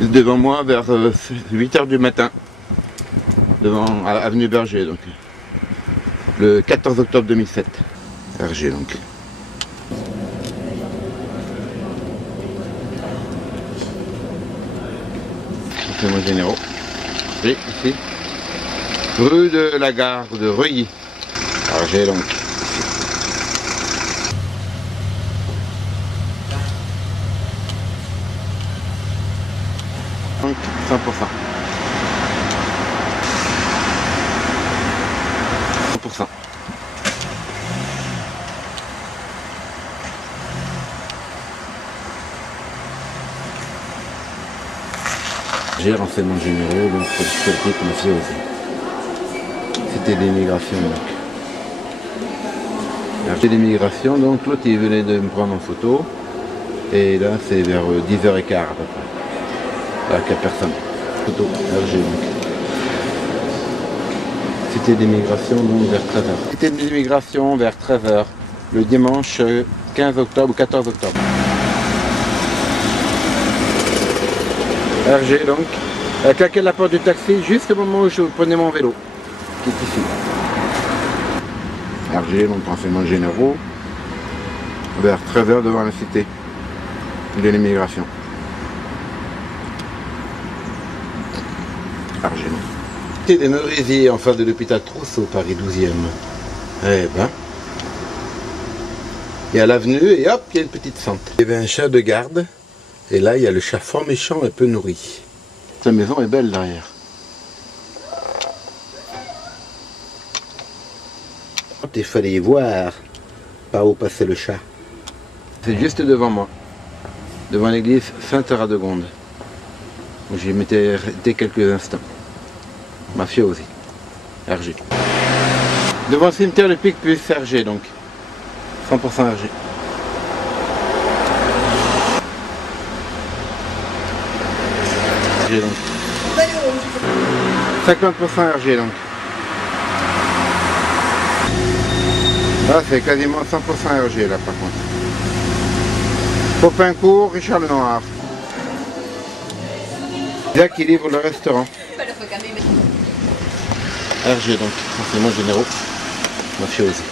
juste devant moi vers 8 h du matin, devant avenue Berger, donc le 14 octobre 2007. Berger donc. C'est mon généraux. Et ici, rue de la gare de Reuilly. Berger donc. 100%. 100%. J'ai renseignements généraux, donc c'était comme ça aussi. C'était l'immigration donc. J'ai l'immigration, donc l'autre il venait de me prendre en photo. Et là c'est vers 10h15 à peu près. Avec la personne. Photo, RG donc. C'était l'immigration donc vers 13h. C'était l'immigration vers 13h. Le dimanche 15 octobre ou 14 octobre. RG donc. Elle a claqué la porte du taxi juste au moment où je prenais mon vélo. Qui est ici. RG, donc renseignements généraux. Vers 13h devant la cité de l'immigration. RG. C'était des Merisiers en face de l'hôpital Trousseau, Paris 12e. Eh ben. Il y a l'avenue et hop, il y a une petite fente. Il y avait un chat de garde. Et là, il y a le chat fort méchant et peu nourri. Sa maison est belle derrière. Il fallait voir par où passait le chat. C'est juste devant moi, devant l'église Sainte-Radegonde, où j'y m'étais arrêté quelques instants. Mafiosi, RG. Devant le cimetière le Pic plus RG donc, 100% RG. RG donc. 50% RG donc. Là c'est quasiment 100% RG là par contre. Popincourt, Richard Lenoir. Là qui livre le restaurant. RG donc, renseignements généraux. Mafiosi.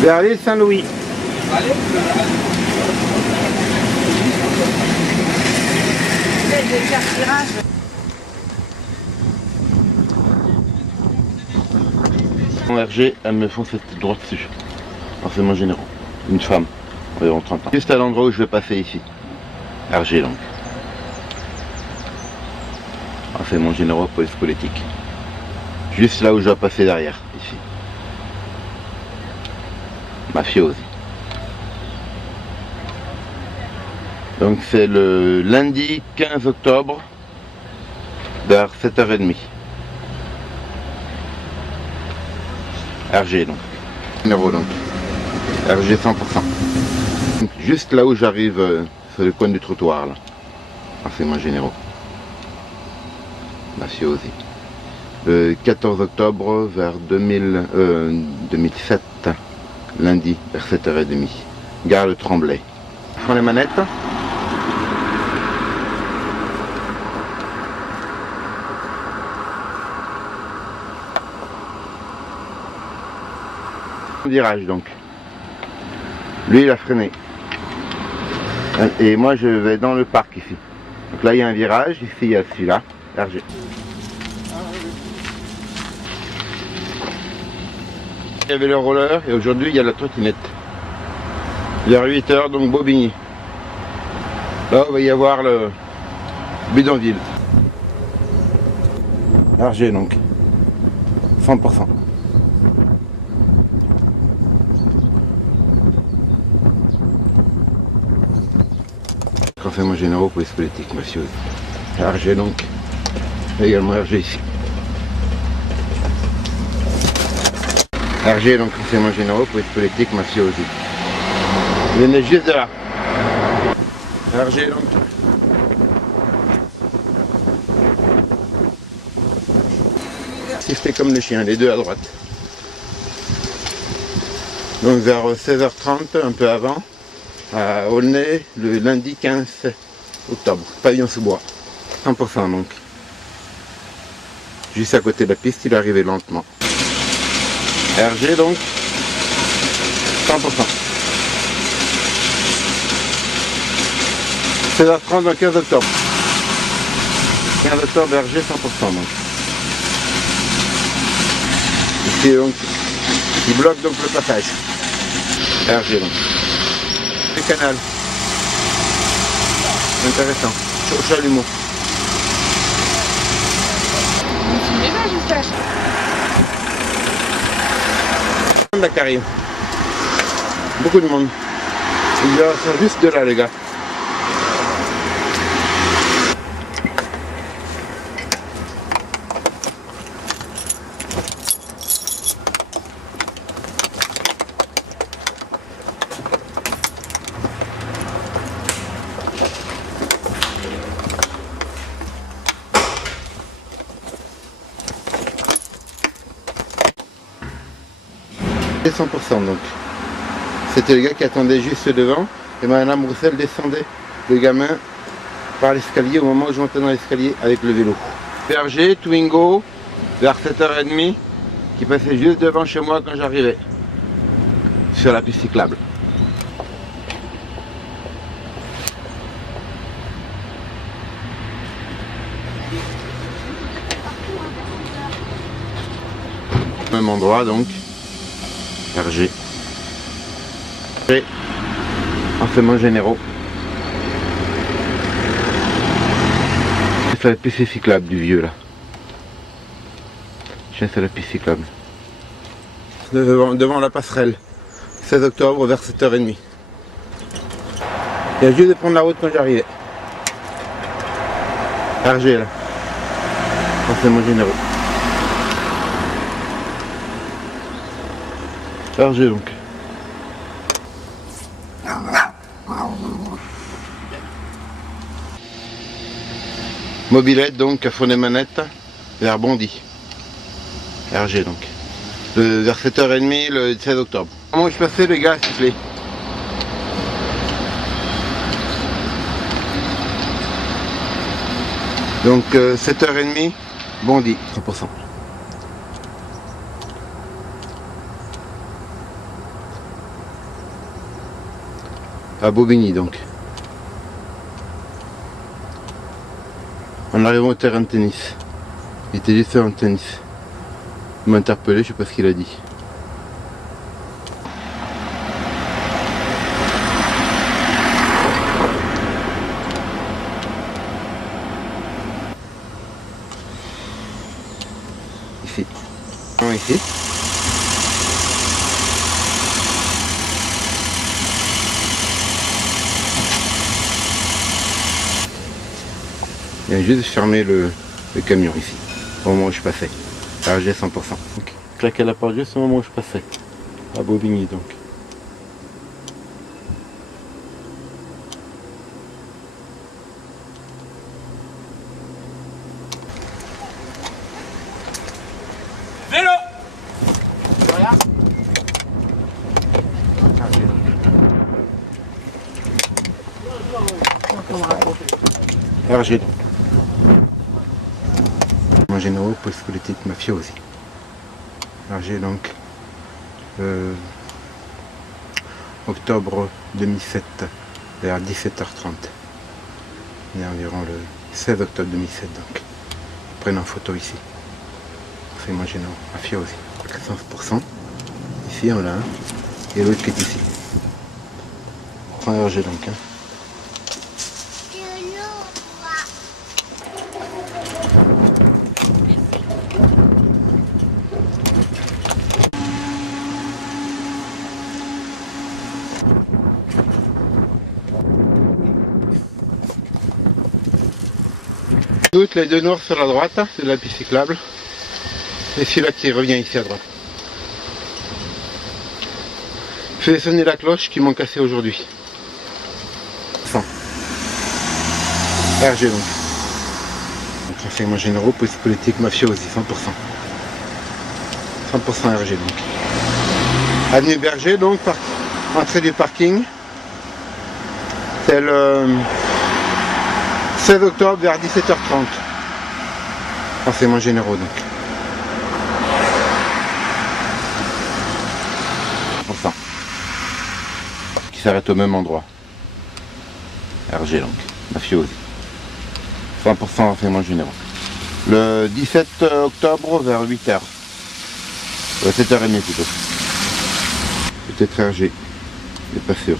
Vers l'île Saint-Louis. En RG, elles me font cette droite dessus. Renseignements généraux. Une femme, environ 30 ans. Juste à l'endroit où je vais passer ici. RG donc. Renseignements généraux, police politique. Juste là où je dois passer derrière, ici. Mafiosi. Donc c'est le lundi 15 octobre vers 7h30. RG donc. Généraux donc. RG 100%. Juste là où j'arrive, sur le coin du trottoir là. Renseignements généraux. Mafiosi. Le 14 octobre vers 2007, lundi vers 7h30. Gare de Tremblay. Prends les manettes. Virage donc. Lui il a freiné. Et moi je vais dans le parc ici. Donc là il y a un virage, ici il y a celui-là, RG. Il y avait le roller et aujourd'hui il y a la trottinette. Vers 8h donc Bobigny. Là il va y avoir le bidonville. RG donc. 100%. Renseignements généraux, police politique, monsieur. RG donc. Également RG ici. RG donc renseignements généraux, police politique, monsieur aussi. Il venait juste de là. RG donc. Siffler comme le chien, les deux à droite. Donc vers 16h30, un peu avant, à Aulnay, le lundi 15 octobre, pavillon sous bois, 100% donc. Juste à côté de la piste, il est arrivé lentement. RG donc, 100%. 16h30 le 15 octobre. 15 octobre, RG 100% donc. Ici donc, il bloque donc le passage. RG donc. Le canal. Intéressant. Chalumeau. Qui arrive. Beaucoup de monde. Il y a juste de là les gars. Et 100% donc. C'était le gars qui attendait juste devant et Madame Roussel descendait le gamin par l'escalier au moment où je montais dans l'escalier avec le vélo. Berger, Twingo, vers 7h30, qui passait juste devant chez moi quand j'arrivais sur la piste cyclable. Même endroit donc. RG. Et enseignements généraux. C'est la piste cyclable du vieux là. C'est la piste cyclable. Devant la passerelle. 16 octobre vers 7h30. Il y a juste de prendre la route quand j'arrivais. RG là. Enseignements généraux. RG donc. Mobilette donc à fond des manettes vers Bondy. RG donc. Vers 7h30 le 16 octobre. Comment je passais les gars s'il vous plaît. Donc 7h30 Bondy 100%. À Bobigny donc. En arrivant au terrain de tennis. Il était juste en tennis. Il m'a interpellé, je sais pas ce qu'il a dit. Ici. Ici. Il vient juste de fermer le camion ici, au moment où je passais. RG 100%. Donc, claquer la porte juste au moment où je passais. À Bobigny donc. Vélo. Voilà. RG. En général, police politique, mafia aussi. RG donc. Octobre 2007, vers 17h30. On est environ le 16 octobre 2007 donc. Prenez en photo ici. C'est moi général, mafia aussi. 100%. Ici on l'a un. Et l'autre qui est ici. Prends RG donc. Hein. Toutes les deux noirs sur la droite, c'est la piste cyclable. Et celui-là qui revient ici à droite. Je fais sonner la cloche qui m'ont cassé aujourd'hui. 100. RG donc. Renseignements généraux, police politique, mafia aussi, 100%. 100% RG donc. Avenue Berger, donc, entrée du parking. C'est le 16 octobre vers 17h30. Renseignements généraux, donc. Pour ça. Qui s'arrête au même endroit. RG, donc. Mafiosi. 100% renseignements généraux. Le 17 octobre vers 8h. 7h30 plutôt. Peut-être RG. Mais pas sûr.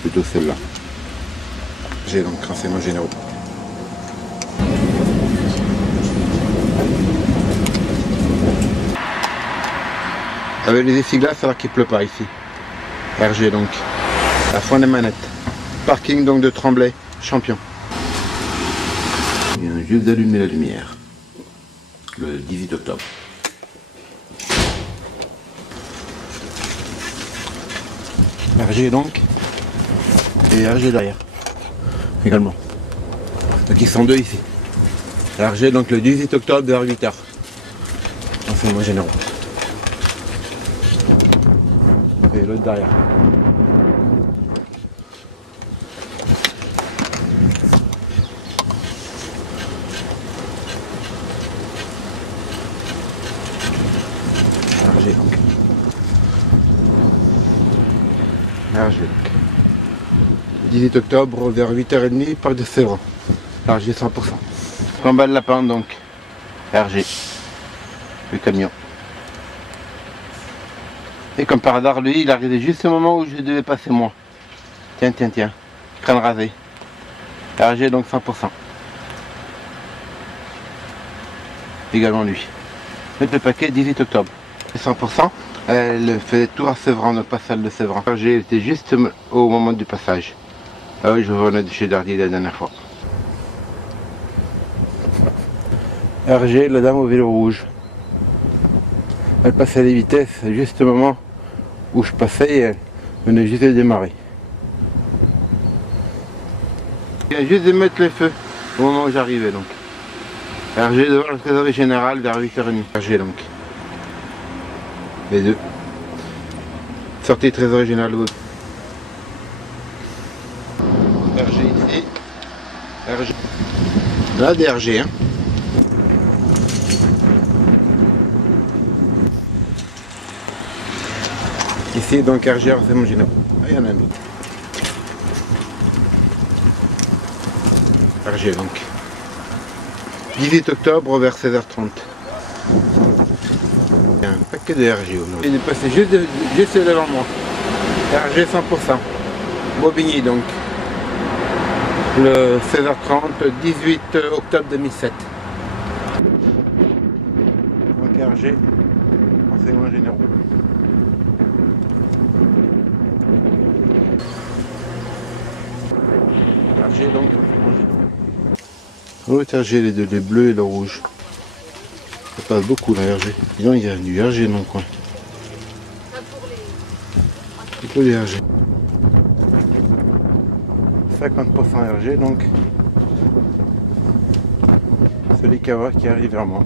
Plutôt celle-là. J'ai donc renseignements généraux. Avec les essuie-glaces alors qu'il pleut pas ici. RG donc. La fin des manettes. Parking donc de Tremblay, Champion. Il vient juste d'allumer la lumière. Le 18 octobre. RG donc. Et RG derrière. Également. Donc ils sont deux ici. RG donc le 18 octobre vers 8h. Renseignements généraux. Et l'autre derrière. RG donc. RG donc. 18 octobre vers 8h30, parc de Sévran. RG 100%. 100 balles la pente donc. RG. Le camion. Et comme par hasard, lui, il arrivait juste au moment où je devais passer moi. Tiens, tiens, tiens. Crâne rasé. RG donc 100%. Également lui. Mettre le paquet 18 octobre. 100%. Elle faisait tout à Sévran, donc pas celle de Sévran. RG était juste au moment du passage. Ah oui, je revenais de chez Dardy la dernière fois. RG, la dame au vélo rouge. Elle passait les vitesses juste au moment où je passais et elle venait juste de démarrer. Il vient juste de mettre les feux au moment où j'arrivais donc. RG devant le trésorerie général vers 8h30. RG donc. Les deux. Sortie trésorerie générale. RG ici. RG. Là des RG hein. Ici donc RG c'est mon général. Ah, il y en a un autre. RG donc. 18 octobre vers 16h30. Il y a un paquet de RG aujourd'hui. Il est passé juste devant moi. RG 100%. Bobigny donc. Le 16h30, 18 octobre 2007. Donc RG, renseignements généraux. RG donc, l'autre RG, les deux, les bleus et le rouge. Ça passe beaucoup la RG. Disons, il y a du RG dans le coin. C'est que du RG. 50% RG donc. Celui qui arrive vers moi.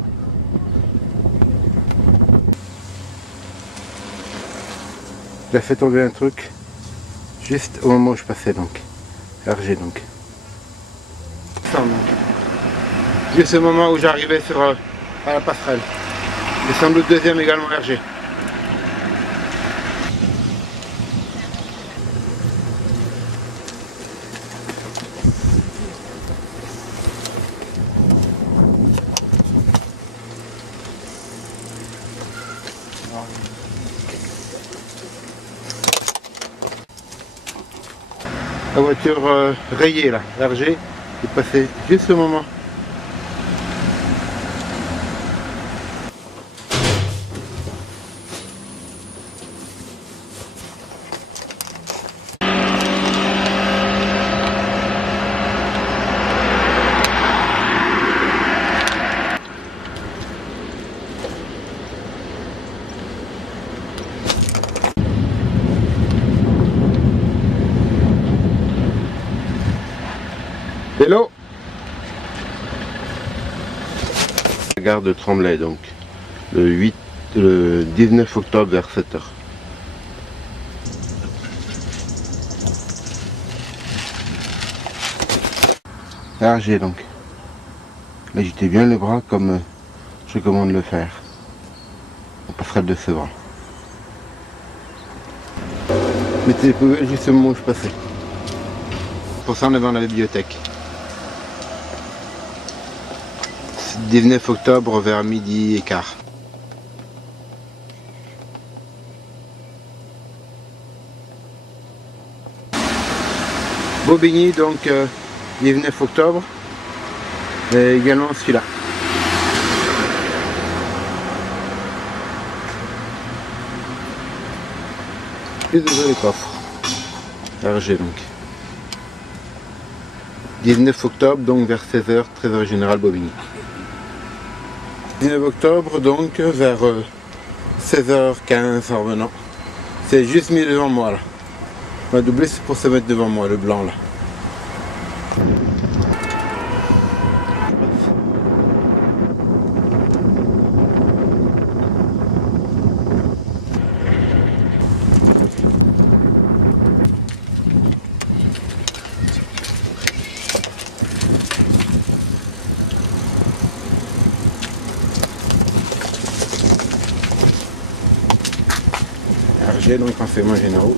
Il a fait tomber un truc juste au moment où je passais donc. RG donc. Juste au moment où j'arrivais sur à la passerelle. Et sans doute deuxième également RG. La voiture rayée là, RG, est passée juste au moment. Hello. La gare de Tremblay donc, le 19 octobre vers 7h. RG donc. Agitez bien les bras comme je recommande de le faire. On passera de Sevran. Mettez les poubelles juste au moment où je passais. Pour ça on est dans la bibliothèque. 19 octobre vers midi et quart. Bobigny donc 19 octobre et également celui-là. Et d'ouvrir les coffres. RG donc. 19 octobre donc vers 16h, Trésor Général Bobigny. 19 octobre donc vers 16h15 en revenant. C'est juste mis devant moi là. Ma doublée c'est pour se mettre devant moi, le blanc là. RG donc renseignements généraux.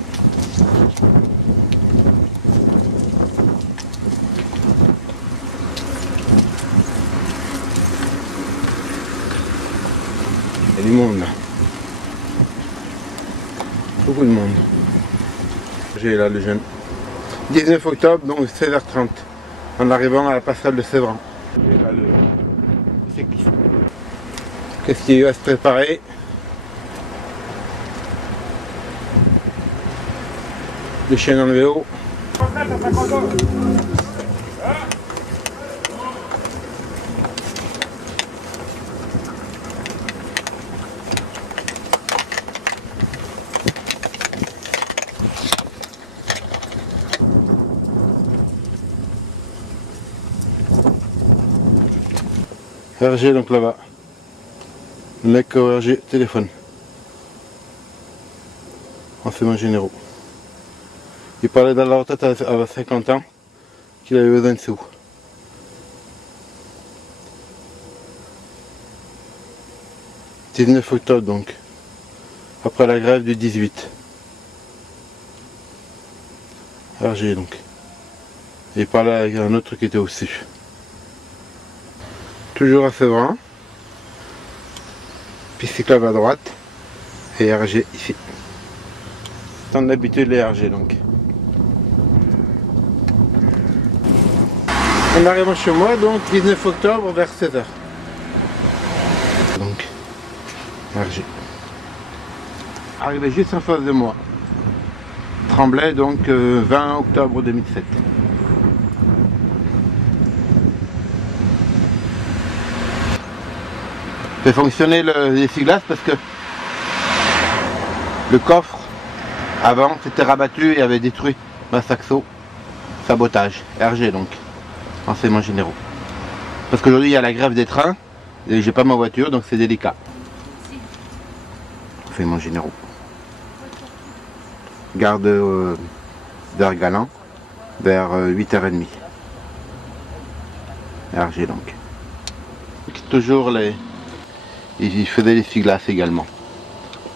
Il y a du monde là. Beaucoup de monde. J'ai là le jeune. 19 octobre, donc 16h30. En arrivant à la passerelle de Sevran. J'ai là le cycliste. Qu'est-ce qui va se préparer? Le chien dans le vélo. RG donc là-bas. Le mec au RG téléphone. Renseignements généraux. Il parlait dans la retraite à 50 ans qu'il avait besoin de sous. « 19 octobre donc, après la grève du 18. RG donc. Et il parlait avec un autre qui était au-dessus. Toujours à Sevran. Puis cyclable à droite. Et RG ici. Tant d'habitude les RG donc. On arrive chez moi donc 19 octobre vers 16h. Donc RG. Arrivé juste en face de moi. Tremblay donc 20 octobre 2007. Je fais fonctionner l'essuie-glace parce que le coffre avant s'était rabattu et avait détruit ma saxo. Sabotage. RG donc. Renseignements généraux. Parce qu'aujourd'hui il y a la grève des trains et j'ai pas ma voiture donc c'est délicat. Renseignements généraux. Gare d'Argalan vers 8h30. RG donc. Toujours les. Il faisait les essuie-glaces également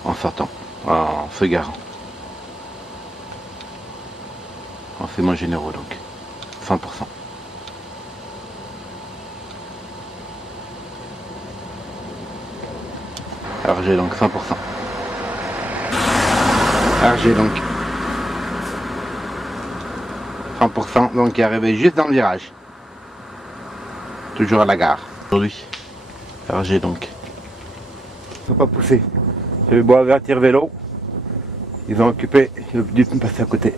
en sortant, en se garant. Renseignements généraux donc. 100%. RG donc 100%. RG donc 100% donc il est arrivé juste dans le virage. Toujours à la gare. Aujourd'hui. RG donc. Ils ne sont pas poussés. Je vais boire avertir vélo. Ils ont occupé, ils ont dû me passer à côté.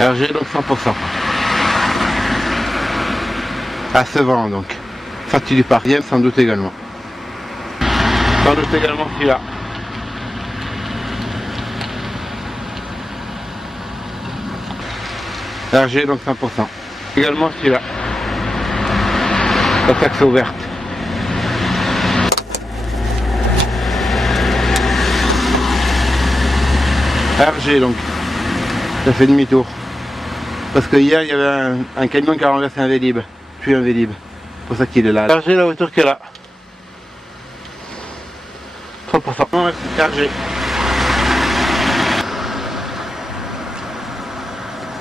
RG donc 100%. À Sevran donc. Sortie du parc, sans doute également. Sans doute également celui-là. RG donc 100%. Également celui-là. La saxo ouverte. RG donc. Ça fait demi-tour. Parce que hier il y avait un camion qui a renversé un Vélib, puis un Vélib. C'est pour ça qu'il est là. Hergé, la voiture qui est là. 100%. Hergé.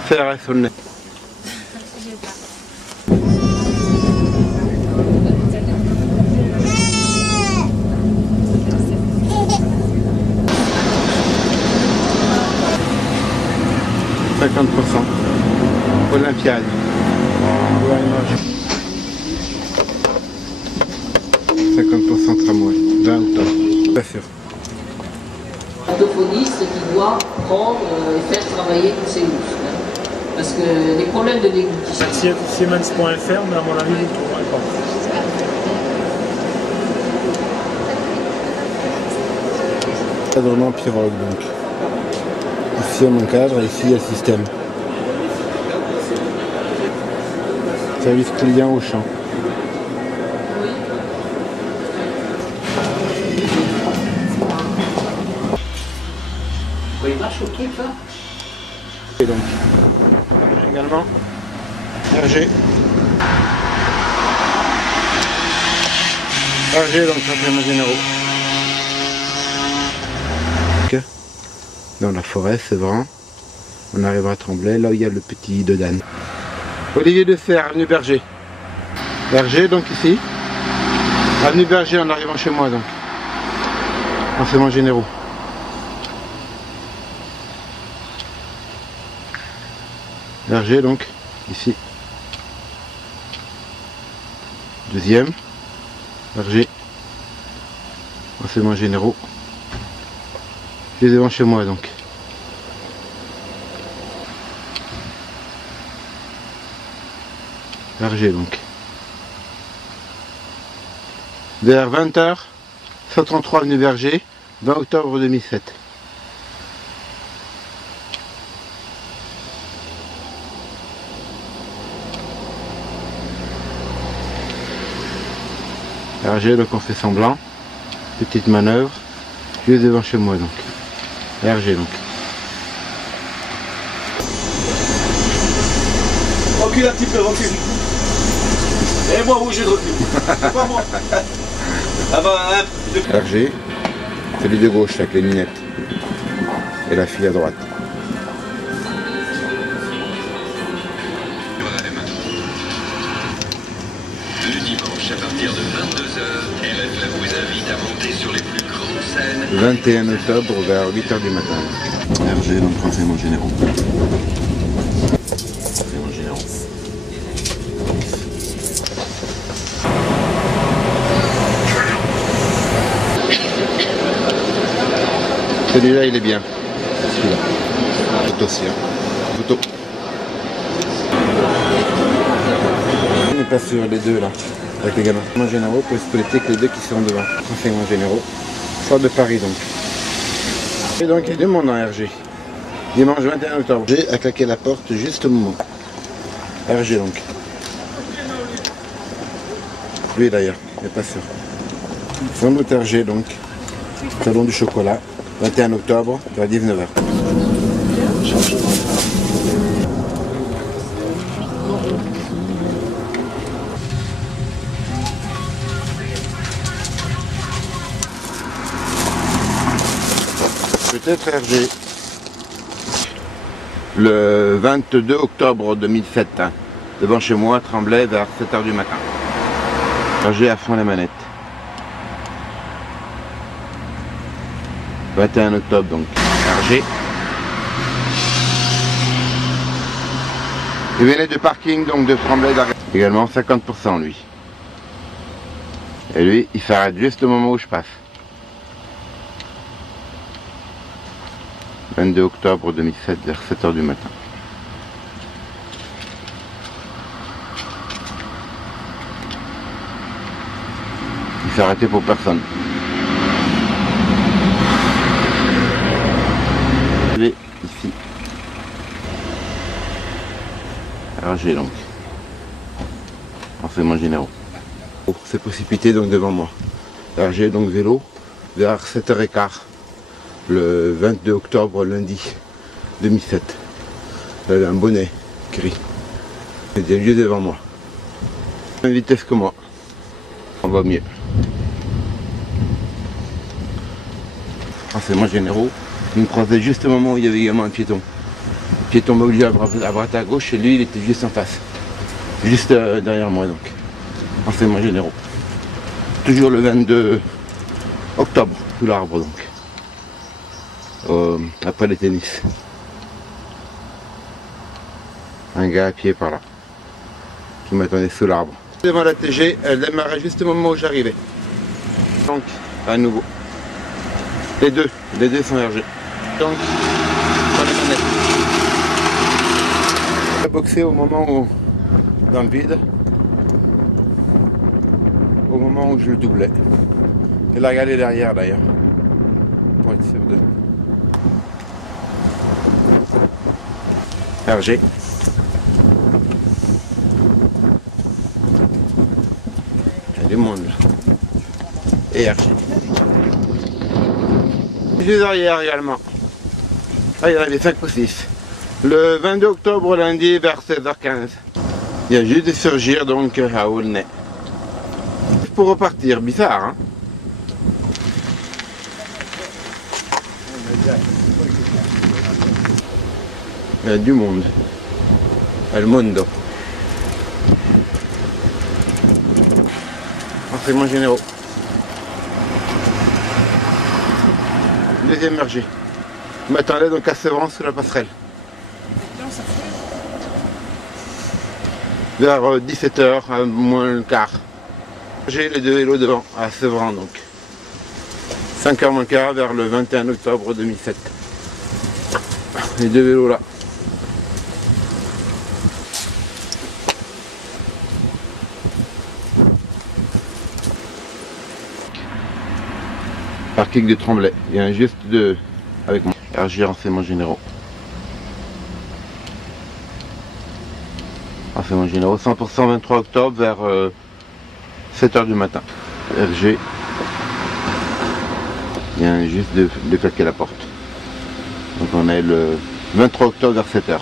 CRS au nez. 50%. Olympiade. 50% tramway. 20 octobre. Pas sûr. Orthophoniste qui doit prendre et faire travailler tous ses muscles. Parce que les problèmes de déglutition. Siemens.fr, mais à mon avis, vous ne trouverez pas. Cadrement pirogue donc. Ici mon cadre et ici il y a le système. Service client au champ. Il marche au truc là. Et donc, également, Hergé. Hergé donc championnat généraux. Dans la forêt, c'est vrai. On arrivera à Tremblay, là où il y a le petit de Dan. Olivier de Serre, avenue Berger. Berger, donc ici. Avenue Berger en arrivant chez moi, donc. Enseignements généraux. Berger, donc, ici. Deuxième. Berger. Enseignements généraux. Je les ai devant chez moi, donc. Berger donc. Vers 20h, 133 avenue Berger, 20 octobre 2007. Berger, donc on fait semblant. Petite manœuvre. Je les ai devant chez moi donc. Berger donc. Recule un petit peu, recule. Et moi, oui, je recule. C'est pas moi. Ah bah, Hergé, celui de gauche avec les lunettes. Et la fille à droite. Le dimanche à partir de 22h, RFM vous invite à monter sur les plus grandes scènes. 21 octobre vers 8h du matin. Hergé, donc renseignements généraux. Renseignements généraux. Celui-là il est bien. Celui-là. Photo aussi. Hein. Photo. On n'est pas sur les deux là. Avec les gamins. Renseignements généraux pour exploiter que les deux qui sont devant. Renseignements généraux. Sort de Paris donc. Et donc il y a deux mondes en RG. Dimanche 21 octobre. J'ai à claquer la porte juste au moment. RG donc. Lui d'ailleurs, il n'est pas sûr. Sans doute RG donc. Salon du chocolat. 21 octobre vers 19h. Peut-être RG. Le 22 octobre 2007, hein, devant chez moi, Tremblay, vers 7h du matin. RG à fond les manettes. 21 octobre donc. RG. Il venait de parking donc de Tremblay d'arrêt. Également 50% lui. Et lui, il s'arrête juste au moment où je passe. 22 octobre 2007 vers 7h du matin. Il s'est arrêté pour personne. Ici. RG donc. Renseignements généraux. Oh, c'est précipité donc devant moi. RG donc vélo vers 7h15. Le 22 octobre lundi 2007. Elle a un bonnet gris. C'est juste devant moi. Même vitesse que moi. On va mieux. Renseignements généraux. Il me croisait juste au moment où il y avait également un piéton. Le piéton m'a obligé à droite à gauche et lui il était juste en face. Juste derrière moi donc. Renseignements généraux. Toujours le 22 octobre, sous l'arbre donc. Après le tennis. Un gars à pied par là. Qui m'attendait sous l'arbre. Devant la TG, elle démarrait juste au moment où j'arrivais. Donc, à nouveau. Les deux sont RG. Donc, sur les manettes. J'ai boxé au moment où, dans le vide, au moment où je le doublais. Et la regardé derrière d'ailleurs, pour être sûr de. RG. Il y a du monde là. Et RG. Juste derrière également. Ah, il y en avait 5 ou 6. Le 22 octobre, lundi, vers 16h15. Il y a juste de surgir donc à Aulnay. Pour repartir, bizarre hein. Il y a du monde. El Mondo. Renseignements généraux. Deuxième RG. Je m'attendais donc à Sevran sous la passerelle. Vers 17h, moins le quart. J'ai les deux vélos devant, à Sevran donc. 5h moins le quart vers le 21 octobre 2007. Les deux vélos là. Parking de Tremblay. Il y a un juste de avec moi. RG renseignements généraux. Renseignements généraux 100% 23 octobre vers 7h du matin. RG. Il y a un juste de claquer la porte. Donc on est le 23 octobre vers 7h.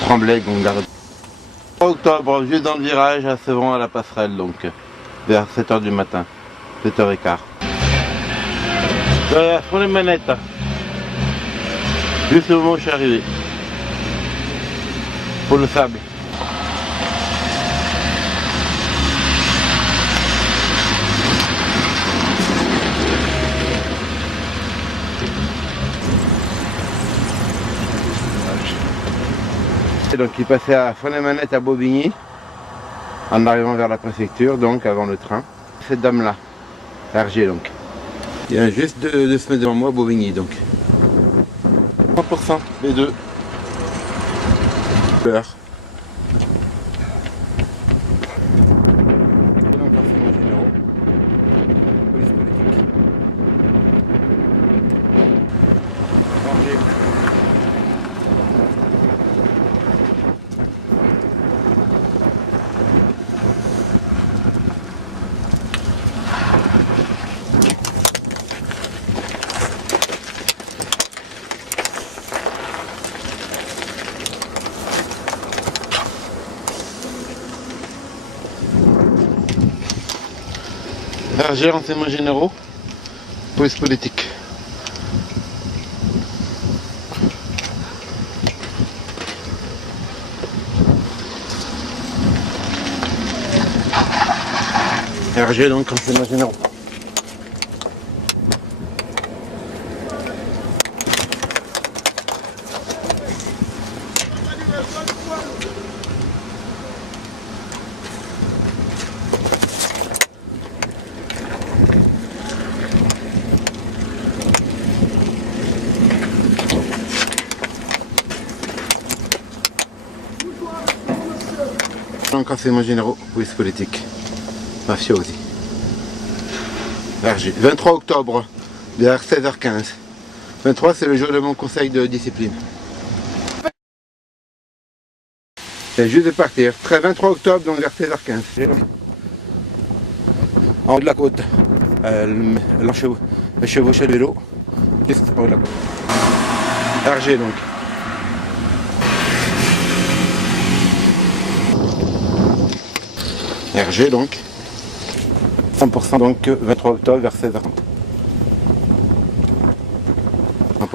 Tremblay, Gongarde. 3 octobre, juste dans le virage à Sevran à la passerelle donc vers 7h du matin. 7h15. Sur les manettes. Juste au moment où je suis arrivé. Pour le sable. Et donc il passait à Fon-les-Manettes à Bobigny, en arrivant vers la préfecture, donc avant le train. Cette dame là, RG donc. Il y a juste deux semaines devant moi, Bobigny donc. 100% les deux. L'heure. Et donc renseignements généraux. Police politique. Danger. RG renseignements généraux, police politique. RG donc renseignements généraux. Donc renseignements généraux, police politique, mafiosi. RG. 23 octobre, vers 16h15. 23 c'est le jour de mon conseil de discipline. C'est juste de partir. 23 octobre, donc vers 16h15. En haut de la côte, le chevaucher le vélo, juste en haut de la côte. RG donc. Hergé donc. 100% donc 23 octobre vers 16h30. 100%.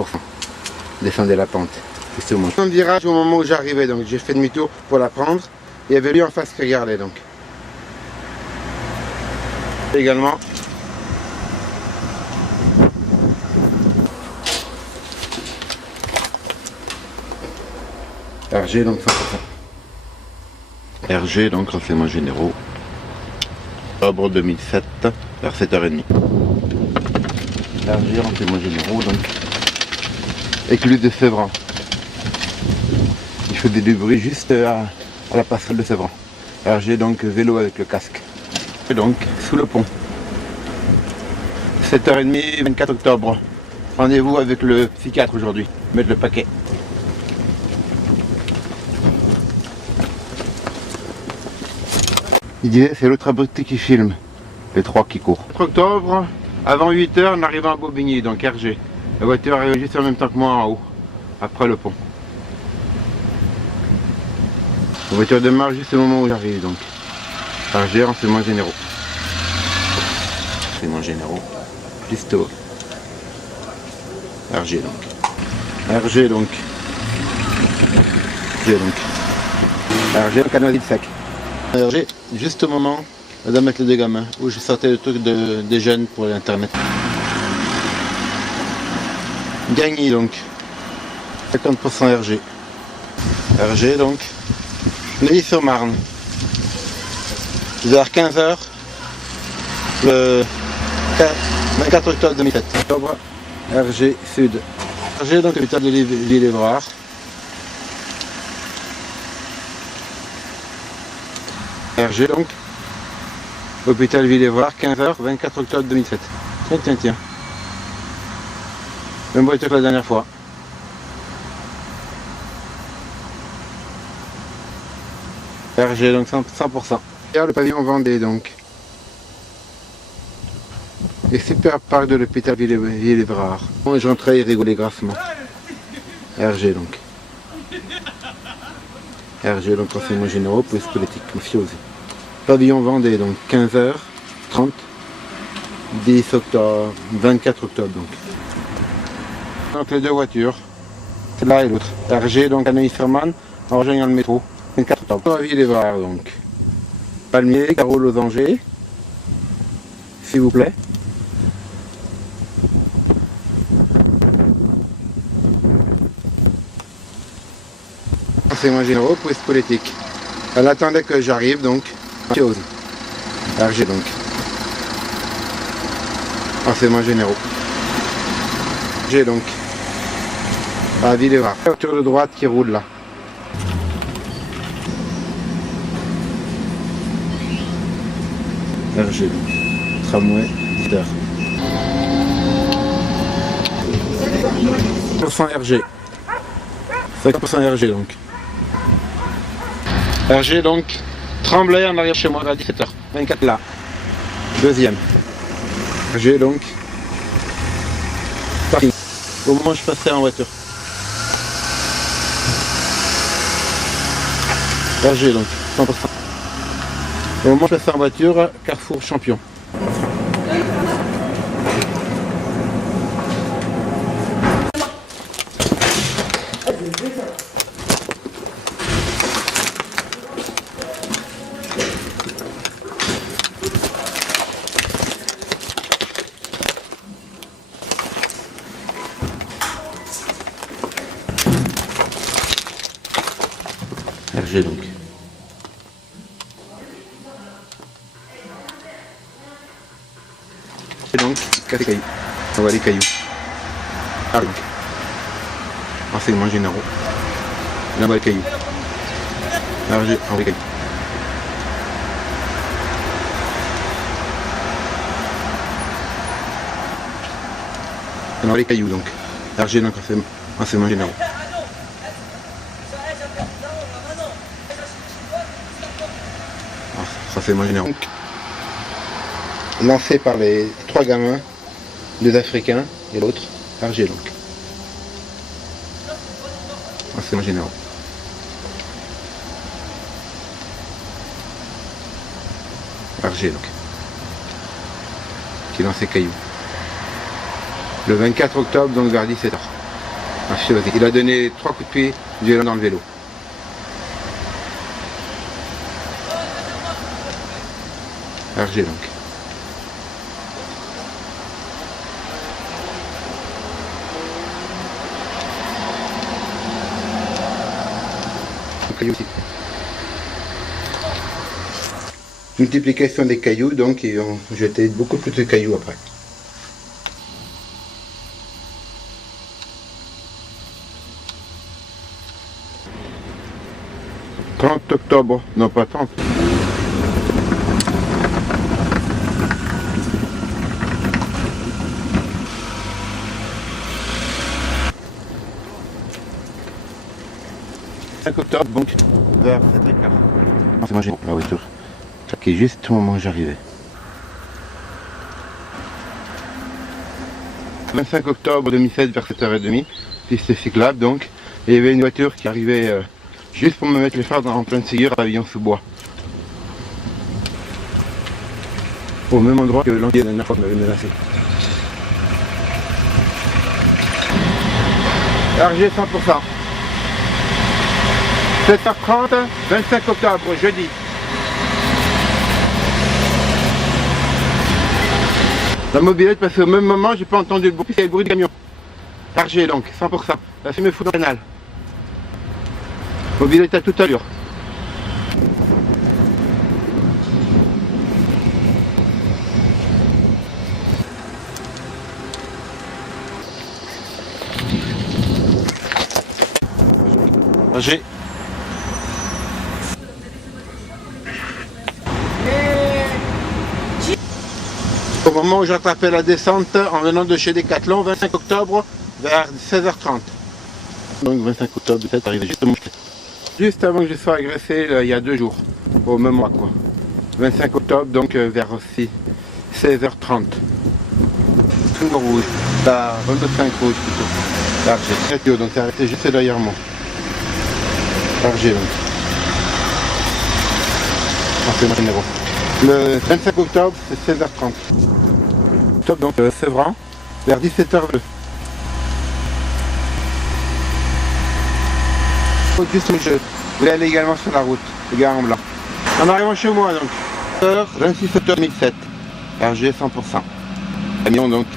Descendez la pente. Justement. Un virage au moment où j'arrivais, donc j'ai fait demi-tour pour la prendre. Il y avait lui en face qui regardait donc. Également. Hergé donc 100%. Hergé donc renseignements généraux. Octobre 2007 vers 7h30. Hergé renseignements généraux donc. Écluse de Sevran. Il faisait du bruit juste à la passerelle de Sevran. Hergé donc vélo avec le casque. Et donc sous le pont. 7h30, 24 octobre. Rendez-vous avec le psychiatre aujourd'hui. Mettre le paquet. Il disait c'est l'autre abruti qui filme. Les trois qui courent. 4 octobre, avant 8h, on arrive à Bobigny, donc Hergé. La voiture arrive juste en même temps que moi en haut, après le pont. La voiture démarre juste au moment où j'arrive donc. Hergé, renseignements généraux. Renseignements généraux. Pisto. Hergé donc. Hergé donc. Hergé donc. Hergé, le canal sec. Hergé, juste au moment, madame avec les deux gamins, où je sortais le truc des jeunes pour l'internet. Gagny donc. 50% Hergé. Hergé donc. Neuilly-sur-Marne. Vers 15h. Le 24 octobre 2007. Octobre, Hergé Sud. Hergé donc l'hôpital de Ville-Évrard. Hergé donc. Hôpital Ville-Évrard, 15h, 24 octobre 2007. Tiens. Même voiture que la dernière fois. Hergé donc 100%. Et le pavillon Vendée donc. Et super parc de l'hôpital Ville-Évrard. Bon, et j'entrais et rigolais grassement. Hergé donc. Hergé donc renseignements généraux, police politique, mafiosi. Pavillon Vendée donc 15h30. 10 octobre, 24 octobre donc. Donc les deux voitures, celle-là et l'autre. Hergé donc à Neuilly-sur-Marne en rejoignant le métro. 24 octobre. Ville-Évrard donc. Palmier, carreau losanger. S'il vous plaît. Renseignements généraux, police politique. Elle attendait que j'arrive donc. Hergé donc. Renseignements généraux. J'ai donc. À Ville-Évrard. La voiture de droite qui roule là. Hergé donc. Tramway, 10h. 50% Hergé. 50% Hergé donc. Hergé donc. Tremblay en arrière chez moi à 17h. 24 là. Deuxième. Hergé donc. Parking. Au moment où je passerai en voiture. Hergé donc. 100%. Au moment où je passerai en voiture, Carrefour Champion. Hergé donc. Et donc, casse cailloux. On va les cailloux. Ah donc. Renseignements généraux. Là on va les cailloux. Hergé, on va les cailloux. On va les cailloux donc. Hergé donc renseignements généraux. Renseignements généraux. Lancé par les trois gamins, deux Africains et l'autre, Hergé donc. Renseignements généraux. Arger donc, qui est dans ses cailloux. Le 24 octobre, donc vers 17h. Il a donné 3 coups de pied violents dans le vélo. Arger donc. Cailloux aussi. Multiplication des cailloux, donc ils ont jeté beaucoup plus de cailloux après. « 30 octobre, non pas 30. « 5 octobre, donc vers 7h15. C'est moi j'ai la voiture. Qui est juste au moment où j'arrivais. 25 octobre 2007 vers 7h30, piste cyclable donc, et il y avait une voiture qui arrivait juste pour me mettre les phares en pleine figure à Pavillon-sous-Bois. Au même endroit que l'anglais la dernière fois m'avait menacé. Arger 100%. 7h30, 25 octobre, jeudi. La mobilette passait au même moment, j'ai pas entendu le bruit, c'est le bruit du camion. Arger donc, 100%. La fumée fout dans le canal. Mobilette à toute allure. Arger. Au moment où j'attrapais la descente en venant de chez Decathlon, 25 octobre vers 16h30. Donc 25 octobre, c'est arrivé juste avant que je sois agressé il y a 2 jours, au même mois quoi. 25 octobre, donc vers aussi 16h30. Toujours rouge, la 25 rouge plutôt. Arger, donc c'est arrêté juste derrière moi. Arger donc. Le 25 octobre, c'est 16h30. Top, donc Sévran, vers 17h02. Juste où je voulais aller également sur la route, le gars en blanc. En arrivant chez moi donc, 26 octobre 2007, Arger 100%. Camion donc,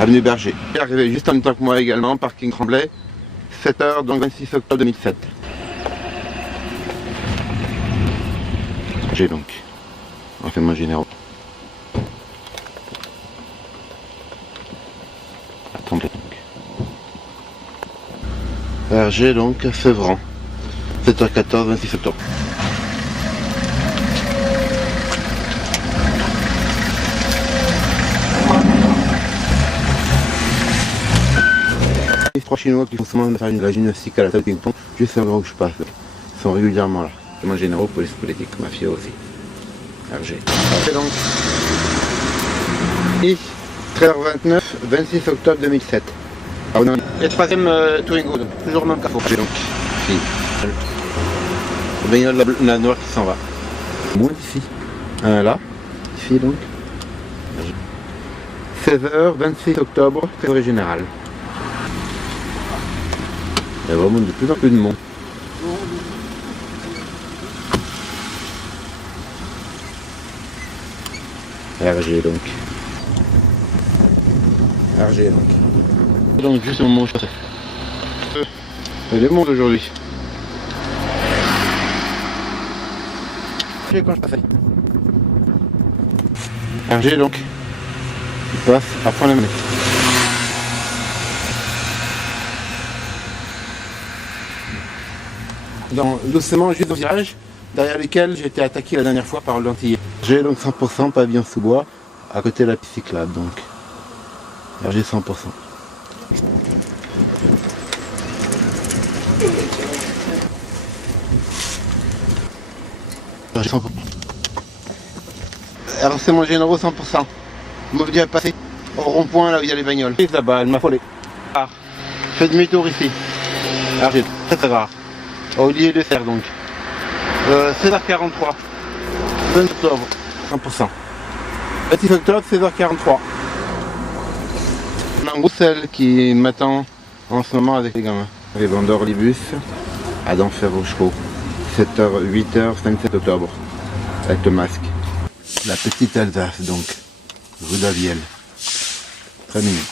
avenue Berger. Il est arrivé juste en même temps que moi également, parking Tremblay, 7h donc 26 octobre 2007. Arger donc. Renseignements généraux. Attendez donc. Arger donc, Sévran. 7h14, 26 octobre. Les 3 Chinois qui font seulement faire la gymnastique à la table ping-pong, juste avant où je passe. Ils sont régulièrement là. Renseignements généraux, police politique, mafia aussi. Arger. Donc, 13h29, 26 octobre 2007. Et 3ème Touringo, toujours le même carrefour. Donc, ici. Le bagnole de la noire qui s'en va. Moi ici. Là, ici donc. 16h, 26 octobre, trésorerie générale. Il y a vraiment de plus en plus de monde. Arger donc. Arger donc. Donc juste au moment où je passais. Il y a du monde aujourd'hui. Quand je passais. Arger donc. Il passe à fond la manette. Dans doucement juste au virage derrière lequel j'ai été attaqué la dernière fois par l'antillais. J'ai donc 100% Pavillon-sous-Bois à côté de la piste cyclable donc. Arger 100%. Arger 100%. Renseignements généraux 100%. Vous m'avez déjà passé au rond-point là où il y a les bagnoles. Là-bas, elle m'a frôlé. Je fais demi-tour ici. Arger, très très rare. Au lieu de faire donc. 16h43. 20 octobre. 100%. 26 octobre, 16h43. On a un Bruxelles qui m'attend en ce moment avec les gamins. Les vendeurs Libus à Denfert-Rochereau. 7h, 8h, 27 octobre. Avec le masque. La petite Alsace donc. Rue d'Aviel. Très mignon.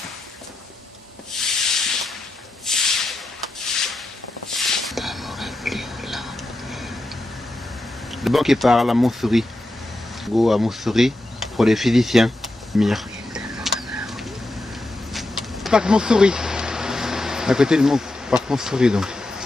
Le banquier parle à Montsouris. Go à Montsouris pour les physiciens. Mire. Parc Montsouris. À côté du parc Montsouris donc.